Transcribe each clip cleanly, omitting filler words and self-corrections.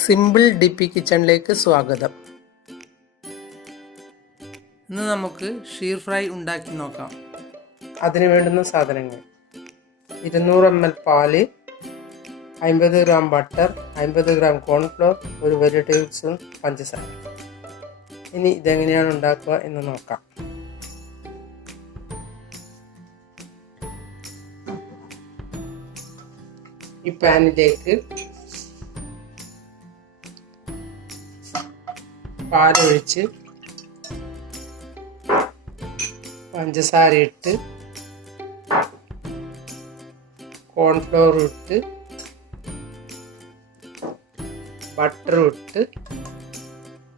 Simple ഡിപ്പി കിച്ചണിലേക്ക് സ്വാഗതം. ഇന്ന് നമുക്ക് ഷീർ ഫ്രൈ ഉണ്ടാക്കി നോക്കാം. അതിന് വേണ്ടുന്ന സാധനങ്ങൾ: 200 ml പാല്, 50 ഗ്രാം ബട്ടർ, 50 ഗ്രാം കോൺഫ്ലോർ, ഒരു വലിയ ടേബിൾ സ്പൂൺ പഞ്ചസാര. ഇനി ഇതെങ്ങനെയാണ് ഉണ്ടാക്കുക എന്ന് നോക്കാം. ഈ പാനിലേക്ക് പാലൊഴിച്ച് പഞ്ചസാര ഇട്ട് കോൺഫ്ലോർ ഇട്ട് ബട്ടർ ഇട്ട്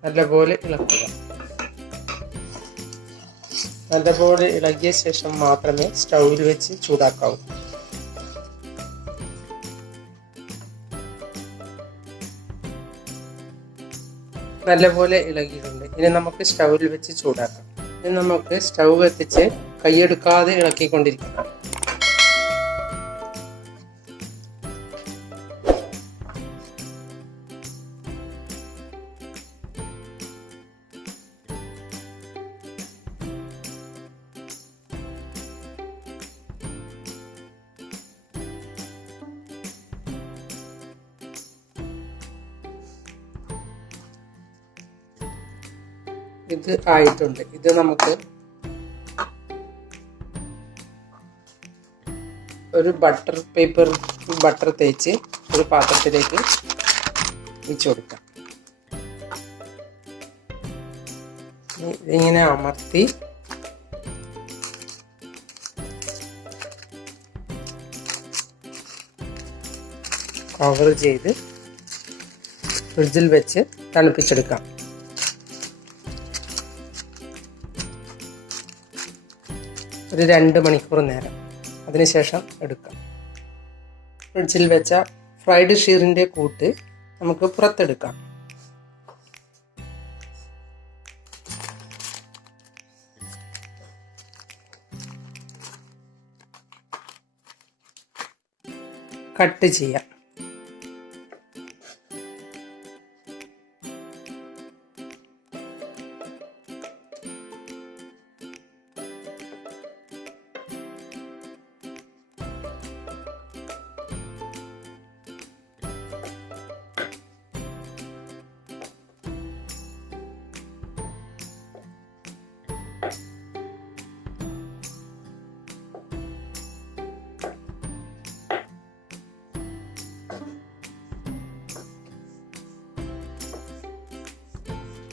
നല്ലപോലെ ഇളക്കുക. നല്ലപോലെ ഇളകിയ ശേഷം മാത്രമേ സ്റ്റൗവിൽ വെച്ച് ചൂടാക്കാവൂ. നല്ലപോലെ ഇളകിയിട്ടുണ്ട്. ഇനി നമുക്ക് സ്റ്റൗവിൽ വെച്ച് ചൂടാക്കാം. ഇനി നമുക്ക് സ്റ്റൗ കത്തിച്ച് കൈയെടുക്കാതെ ഇളക്കിക്കൊണ്ടിരിക്കണം. ഇത് ആയിട്ടുണ്ട്. ഇത് നമുക്ക് ഒരു ബട്ടർ തേച്ച് ഒരു പാത്രത്തിലേക്ക് വെച്ച് കൊടുക്കാം. ഇതിങ്ങനെ അമർത്തി കവർ ചെയ്ത് ഫ്രിഡ്ജിൽ വെച്ച് തണുപ്പിച്ചെടുക്കാം. ഒരു 2 മണിക്കൂർ നേരം. അതിനുശേഷം എടുക്കാം. ഫ്രിഡ്ജിൽ വെച്ച ഫ്രൈഡ് ഷീറിൻ്റെ കൂട്ട് നമുക്ക് പുറത്തെടുക്കാം. കട്ട് ചെയ്യാം.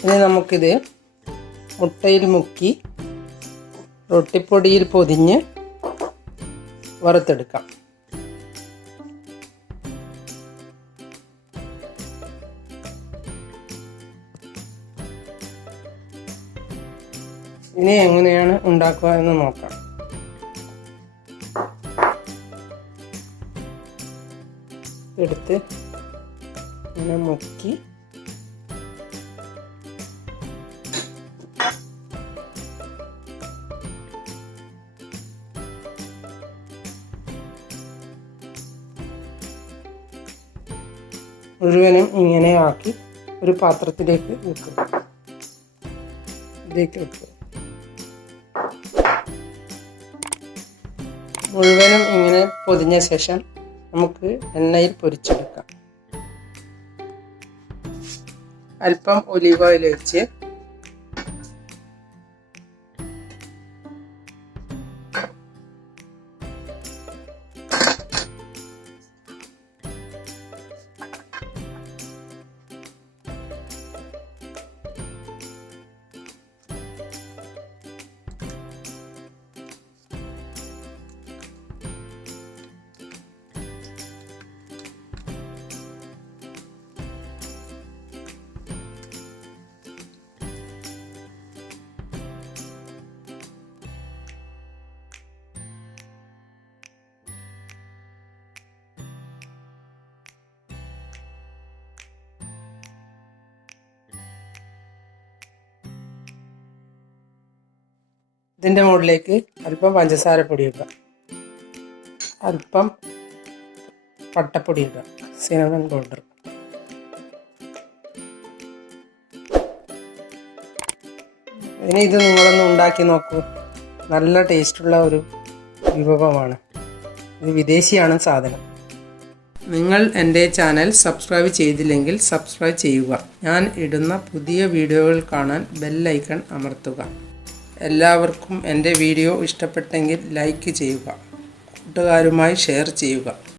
ഇനി നമുക്കിത് മുട്ടയിൽ മുക്കി റൊട്ടിപ്പൊടിയിൽ പൊതിഞ്ഞ് വറുത്തെടുക്കാം. ഇനി എങ്ങനെയാണ് ഉണ്ടാക്കുക എന്ന് നോക്കാം. എടുത്ത് ഇങ്ങനെ മുക്കി മുഴുവനും ഇങ്ങനെ ആക്കി ഒരു പാത്രത്തിലേക്ക് വെക്കുക. മുഴുവനും ഇങ്ങനെ പൊതിഞ്ഞ ശേഷം നമുക്ക് എണ്ണയിൽ പൊരിച്ചെടുക്കാം. അല്പം ഒലിവ് ഓയിൽ ഒഴിച്ച് ഇതിൻ്റെ മുകളിലേക്ക് അല്പം പഞ്ചസാര പൊടി ഇടുക, അല്പം പട്ടപ്പൊടി ഇടുക, സിനമൺ പൗഡർ, ഇനി ഇത് നിങ്ങളൊന്ന് ഉണ്ടാക്കി നോക്കൂ. നല്ല ടേസ്റ്റുള്ള ഒരു വിഭവമാണ്. ഇത് വിദേശിയാണ് സാധനം. നിങ്ങൾ എൻ്റെ ചാനൽ സബ്സ്ക്രൈബ് ചെയ്തില്ലെങ്കിൽ സബ്സ്ക്രൈബ് ചെയ്യുക. ഞാൻ ഇടുന്ന പുതിയ വീഡിയോകൾ കാണാൻ ബെൽ ഐക്കൺ അമർത്തുക. എല്ലാവർക്കും എൻ്റെ വീഡിയോ ഇഷ്ടപ്പെട്ടെങ്കിൽ ലൈക്ക് ചെയ്യുക. കൂട്ടുകാരുമായി ഷെയർ ചെയ്യുക.